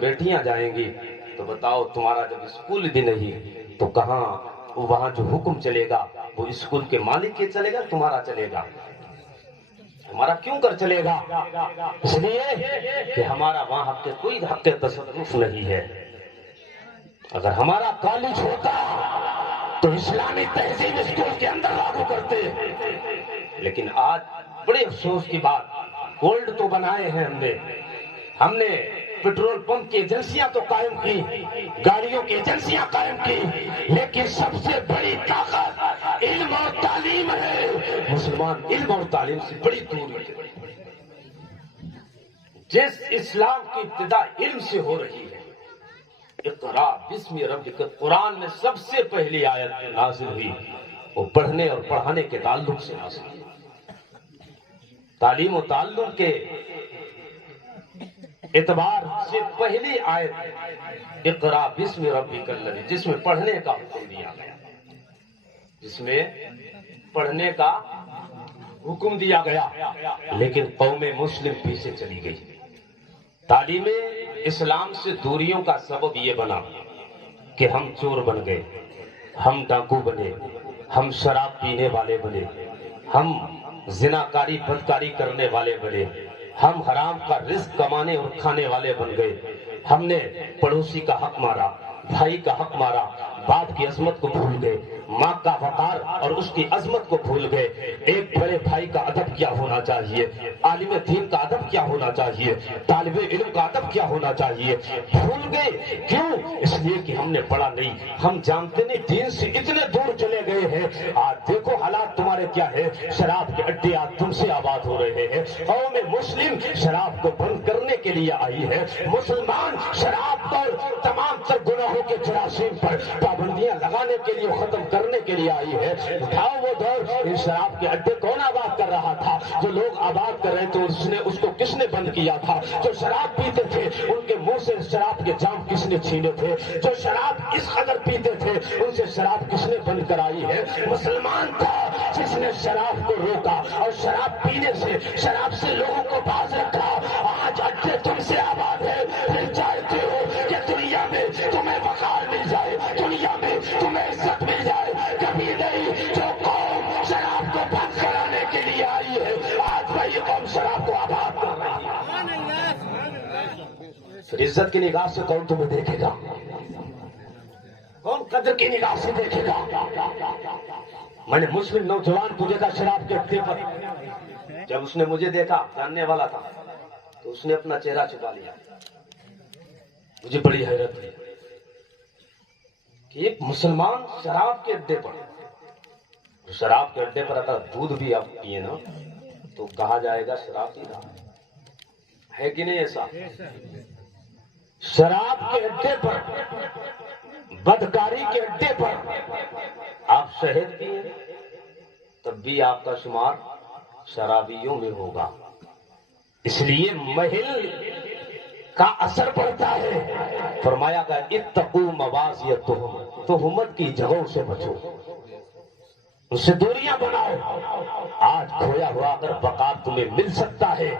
بیٹیاں جائیں گی تو بتاؤ تمہارا جب اسکول بھی نہیں تو کہاں وہاں جو حکم چلے گا وہ اسکول کے مالک کے چلے گا تمہارا چلے گا؟ ہمارا کیوں کر چلے گا؟ اس لیے کہ ہمارا وہاں کوئی حق تصرف نہیں ہے۔ اگر ہمارا کالج ہوتا تو اسلامی تہذیب اسکول کے اندر لاگو کرتے، لیکن آج بڑے افسوس کی بات، گولڈ تو بنائے ہیں ہم نے پیٹرول پمپ کی ایجنسیاں تو قائم کی، گاڑیوں کی ایجنسیاں قائم کی، لیکن سب سے بڑی طاقت علم اور تعلیم ہے۔ مسلمان علم اور تعلیم سے بڑی دور ہے۔ جس اسلام کی ابتدا علم سے ہو رہی ہے، اقرا بسم ربک، قرآن میں سب سے پہلی آیت نازل ہوئی وہ پڑھنے اور پڑھانے کے تعلق سے نازل ہوئی۔ تعلیم و تعلم کے اعتبار سے پہلی آیت اقرا بسم ربک الذی، جس میں پڑھنے کا حکم دیا گیا، جس میں پڑھنے کا حکم دیا گیا، لیکن قوم مسلم پیچھے چلی گئی۔ تعلیم اسلام سے دوریوں کا سبب یہ بنا کہ ہم چور بن گئے، ہم ڈاکو بنے، ہم شراب پینے والے بنے، ہم زناکاری بدکاری کرنے والے بنے، ہم حرام کا رزق کمانے اور کھانے والے بن گئے۔ ہم نے پڑوسی کا حق مارا، بھائی کا حق مارا، باپ کی عظمت کو بھول گئے، ماں کا وقار اور اس کی عظمت کو بھول گئے۔ ایک بڑے بھائی کا ادب کیا ہونا چاہیے، عالم دین کا ادب کیا ہونا چاہیے، طالب علم کا ادب کیا ہونا چاہیے، بھول گئے۔ کیوں؟ اس لیے کہ ہم نے پڑھا نہیں، ہم جانتے نہیں، دین سے اتنے دور چلے گئے ہیں۔ آج دیکھو حالات تمہارے کیا ہے، شراب کے اڈے آج تم سے آباد ہو رہے ہیں۔ قوم مسلم شراب کو بند کرنے کے لیے آئی ہے، مسلمان شراب پر تمام تر گناہوں کے جراثیم پر پابندیاں لگانے کے لیے، ختم کرنے کے لیے آئی ہے۔ اٹھاؤ وہ دور، ان شراب کے اڈے کون آباد کر رہا تھا؟ جو لوگ آباد کر رہے تھے اس کو کس نے بند کیا تھا؟ جو شراب پیتے تھے ان کے منہ سے شراب کے جام کس نے چھینے تھے؟ جو شراب اس قدر پیتے تھے ان سے شراب کس نے بند کرائی ہے؟ مسلمان تھا جس نے شراب کو روکا اور شراب پینے سے، شراب سے لوگوں کو باز رکھا۔ آج اڈے تم سے آباد ہے، پھر چاہتے ہو کہ دنیا میں تمہیں وقار مل جائے، دنیا میں تمہیں عزت مل جائے۔ کبھی نہیں، جو قوم شراب کو بند کرانے کے لیے آئی ہے آج وہی قوم شراب کو آباد کر رہی ہے۔ پھر عزت کی نگاہ سے کون تمہیں دیکھے گا؟ کون قدر کی نگاہ سے دیکھے گا؟ میں نے مسلم نوجوان کو دیکھا شراب کے اڈے پر، جب اس نے مجھے دیکھا، جاننے والا تھا، تو اس نے اپنا چہرہ چھپا لیا۔ مجھے بڑی حیرت ہوئی کہ ایک مسلمان شراب کے اڈے پر، شراب کے اڈے پر اگر دودھ بھی آپ پیے نا تو کہا جائے گا شراب پی رہا ہے کہ نہیں؟ ایسا شراب کے اڈے پر، بدکاری کے اڈے پر آپ شہد پیے تب بھی آپ کا شمار شرابیوں میں ہوگا۔ اس لیے محل کا اثر پڑتا ہے۔ فرمایا گیا اتقوا مواضع التہمۃ، تہمت کی جگہوں سے بچو، اس سے دوریاں بناؤ۔ آج کھویا ہوا اگر وقار تمہیں مل سکتا ہے،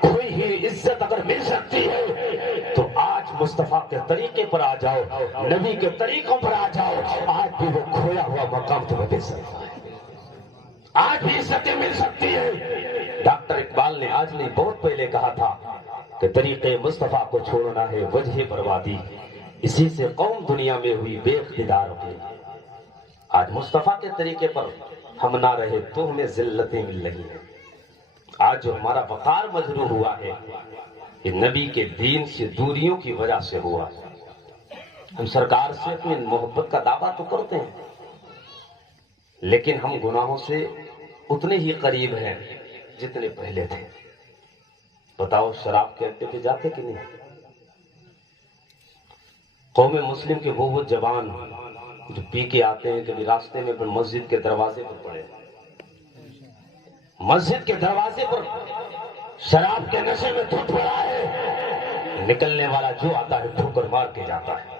کھوئی ہوئی عزت اگر مل سکتی ہے تو آج مصطفیٰ کے طریقے پر آ جاؤ، نبی کے طریقوں پر آ جاؤ۔ آج بھی وہ کھویا ہوا مقام تمہیں دے سکتا ہے، آج بھی عزتیں مل سکتی ہے۔ ڈاکٹر اقبال نے آج نہیں بہت پہلے کہا تھا کہ طریقے مصطفیٰ کو چھوڑنا ہے وجہ بربادی، اسی سے قوم دنیا میں ہوئی بے اقتدار ہوئی۔ آج مصطفیٰ کے طریقے پر ہم نہ رہے تو ہمیں ذلتیں مل رہی ہیں۔ آج جو ہمارا وقار مجروح ہوا ہے یہ نبی کے دین سے دوریوں کی وجہ سے ہوا۔ ہم سرکار سے اپنی محبت کا دعویٰ تو کرتے ہیں لیکن ہم گناہوں سے اتنے ہی قریب ہیں جتنے پہلے تھے۔ بتاؤ شراب کے اڈے پہ جاتے کہ نہیں؟ قوم مسلم کے وہ جوان جو پی کے آتے ہیں، کبھی راستے میں مسجد کے دروازے پر پڑے، مسجد کے دروازے پر شراب کے نشے میں دھت پڑا ہے، نکلنے والا جو آتا ہے ٹھوکر مار کے جاتا ہے۔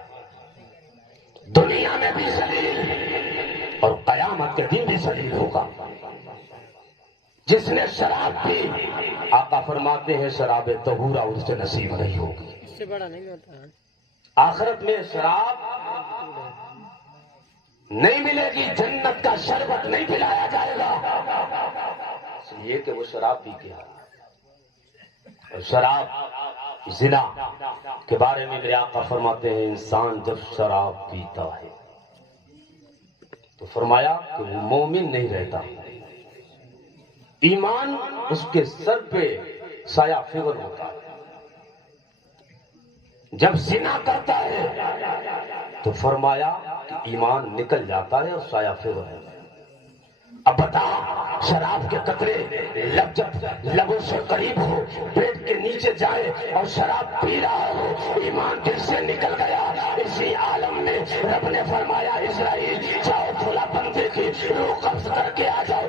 دنیا میں بھی ذلیل اور قیامت کے دن بھی ذلیل ہوگا۔ جس نے شراب پی آقا فرماتے ہیں شراب طہورا اس سے نصیب نہیں ہوگی. اس سے بڑا نہیں ہوتا. آخرت میں شراب نہیں ملے گی، جنت کا شربت نہیں پلایا جائے گا، اس لیے کہ وہ شراب پی کے اور شراب زنا کے بارے میں میرے آقا فرماتے ہیں انسان جب شراب پیتا ہے تو فرمایا کہ وہ مومن نہیں رہتا، ایمان اس کے سر پہ سایہ فغر ہوتا ہے. جب زنا کرتا ہے تو فرمایا کہ ایمان نکل جاتا ہے اور سایہ فغر ہے. اب بتا، شراب کے قطرے جب لبوں سے قریب ہو، پیٹ کے نیچے جائے اور شراب پی رہا ہو، ایمان دل سے نکل گیا. اسی عالم میں رب نے فرمایا اسرائیل جاؤ فلاں بندے کی روح قبض کر کے آ جاؤ.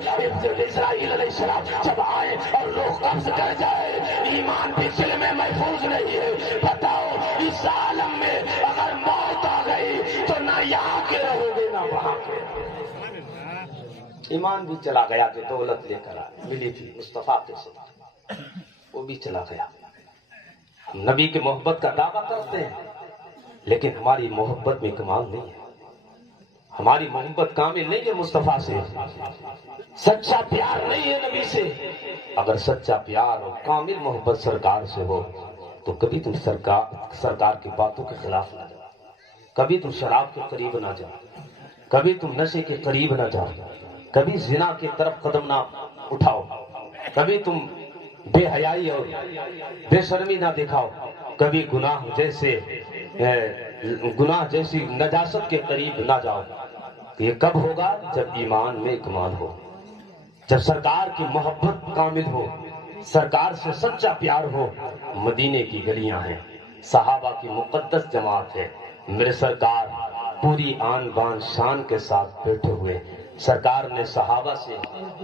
اسرائیل علیہ السلام جب آئے اور روح قبض کر جائے، ایمان بھی دل میں محفوظ نہیں ہے. بتاؤ اس عالم میں اگر موت آ گئی تو نہ یہاں کے رہو گے نہ وہاں کے. ایمان بھی چلا گیا جو دولت لے کر ملی تھی مصطفیٰ کے ساتھ، وہ بھی چلا گیا. ہم نبی کی محبت کا دعویٰ کرتے ہیں لیکن ہماری محبت میں کمال نہیں ہے، ہماری محبت کامل نہیں ہے مصطفیٰ سے، سچا پیار نہیں ہے نبی سے. اگر سچا پیار اور کامل محبت سرکار سے ہو تو کبھی تم سرکار کی باتوں کے خلاف نہ جاؤ، کبھی تم شراب کے قریب نہ جاؤ، کبھی تم نشے کے قریب نہ جاؤ، کبھی زنا کی طرف قدم نہ اٹھاؤ، کبھی تم بے حیائی اور بے شرمی نہ دکھاؤ، کبھی گناہ جیسی نجاست کے قریب نہ جاؤ. یہ کب ہوگا؟ جب ایمان میں کمال ہو، جب سرکار کی محبت کامل ہو، سرکار سے سچا پیار ہو. مدینے کی گلیاں ہیں، صحابہ کی مقدس جماعت ہے، میرے سرکار پوری آن بان شان کے ساتھ بیٹھے ہوئے. سرکار نے صحابہ سے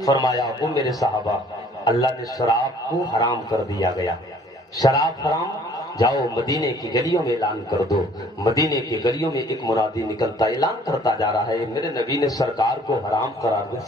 فرمایا وہ میرے صحابہ، اللہ نے شراب کو حرام کر دیا گیا، شراب حرام، جاؤ مدینے کی گلیوں میں اعلان کر دو. مدینے کی گلیوں میں ایک منادی نکلتا اعلان کرتا جا رہا ہے میرے نبی نے سرکار کو حرام قرار دیا،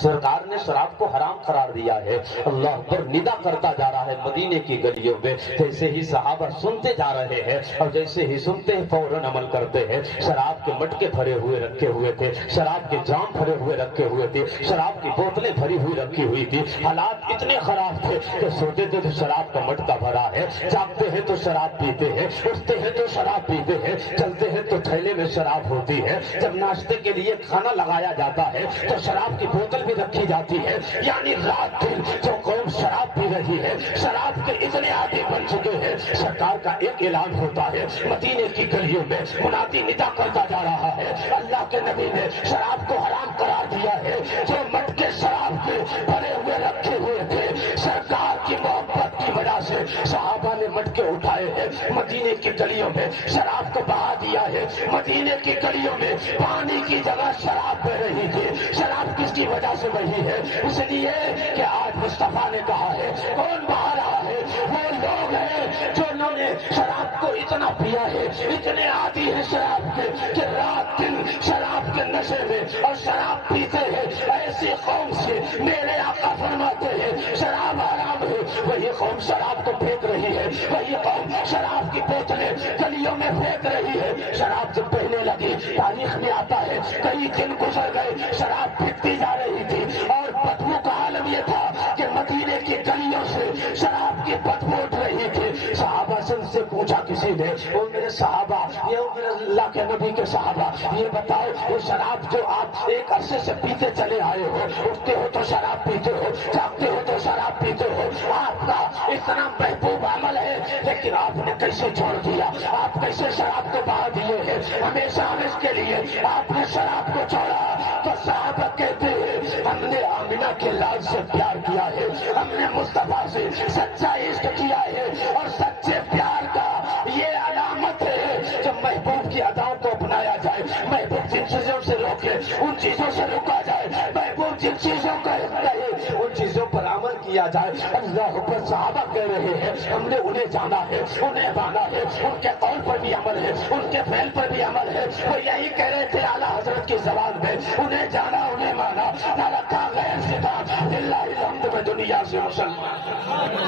سرکار نے شراب کو حرام قرار دیا ہے. اللہ پر ندا کرتا جا رہا ہے مدینے کی گلیوں میں. جیسے ہی صحابہ سنتے جا رہے ہیں اور جیسے ہی سنتے ہیں فوراً عمل کرتے ہیں. شراب کے مٹکے بھرے ہوئے رکھے ہوئے تھے، شراب کے جام بھرے ہوئے رکھے ہوئے تھے، شراب کی بوتلیں بھری ہوئی رکھی ہوئی تھی. حالات اتنے خراب تھے کہ سوتے تھے تو شراب کا مٹکا بھرا ہے، جاگتے ہیں تو شراب پیتے ہیں، اٹھتے ہیں تو شراب پیتے ہیں، چلتے ہیں تو تھیلے میں شراب ہوتی ہے. جب ناشتے کے لیے کھانا لگایا جاتا ہے تو شراب کی بوتل بھی رکھی جاتی ہے. یعنی رات دن جو قوم شراب پی رہی ہے، شراب کے اتنے عادی بن چکے ہیں. سرکار کا ایک اعلان ہوتا ہے مدینے کی گلیوں میں، منادی ندا کرتا جا رہا ہے اللہ کے نبی نے شراب کو حرام قرار دیا ہے. جو مٹکے شراب کے بھرے ہوئے رکھے ہوئے تھے، سرکار کی محبت کی وجہ سے صحابہ نے مٹکے اٹھائے ہیں، مدینے کی گلیوں میں شراب کو بہا دیا ہے. مدینے کی گلیوں میں پانی کی جگہ شراب بہ رہی تھی. شراب کس کی وجہ سے بہی ہے؟ اس لیے کہ آج مصطفیٰ نے کہا ہے کون بہا رہا ہے؟ وہ لوگ ہیں جو انہوں نے شراب کو اتنا پیا ہے، اتنے عادی ہے شراب کے کہ رات دن شراب کے نشے میں اور شراب پیتے ہیں. ایسی قوم سے میرے آقا فرماتے ہیں شراب حرام ہے. وہی قوم شراب کو پھینک رہی ہے، وہی قوم شراب کی بوتلیں گلیوں میں پھینک رہی ہے. شراب جب پہنے لگی تاریخ میں آتا ہے کئی دن گزر گئے، شراب پھینکتی جا رہی تھی اور بدبو کا عالم یہ تھا کہ مدینے کی گلیوں سے شراب کی بدبو اٹھ رہی تھی. صحابہ سے پوچھا کسی نے، وہ میرے صحابہ، یہ میرے اللہ کے نبی کے صحابہ، یہ بتاؤ وہ شراب جو آپ ایک عرصے سے پیتے چلے آئے ہو، اٹھتے ہو تو شراب پیتے ہو، جاگتے ہو تو شراب پیتے ہو، آپ کا اتنا محبوب عمل ہے لیکن آپ نے کیسے چھوڑ دیا؟ آپ کیسے شراب کو بہا دیے ہیں؟ ہمیشہ ہمیشہ کے لیے آپ نے شراب کو چھوڑا. تو صحابہ کہتے ہیں ہم نے آمنہ کے لال سے پیار کیا ہے، ہم نے مصطفیٰ سے سچا عشق کیا ہے. اور سچے پیار کا یہ علامت ہے جب محبوب کی اداؤں کو اپنایا جائے، محبوب جن چیزوں سے روکے ان چیزوں سے روکا جائے، محبوب جن چیزوں کا کہے ان چیزوں پر عمل کیا دیا جائے. اللہ اکبر. صحابہ کہہ رہے ہیں ہم نے انہیں جانا ہے, انہیں مانا ہے, ان کے قول پر بھی عمل ہے, ان کے فعل پر بھی عمل ہے. وہ یہی کہہ رہے تھے اعلیٰ حضرت کی زبان میں, انہیں جانا انہیں مانا, نہ رکھا غیر سے بات. للہ الحمد میں دنیا سے مسلمان.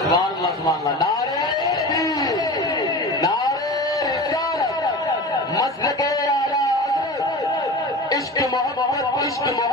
سبحان اللہ سبحان اللہ. نعرے مسلک اعلیٰ حضرت, عشق محبت عشق محبت.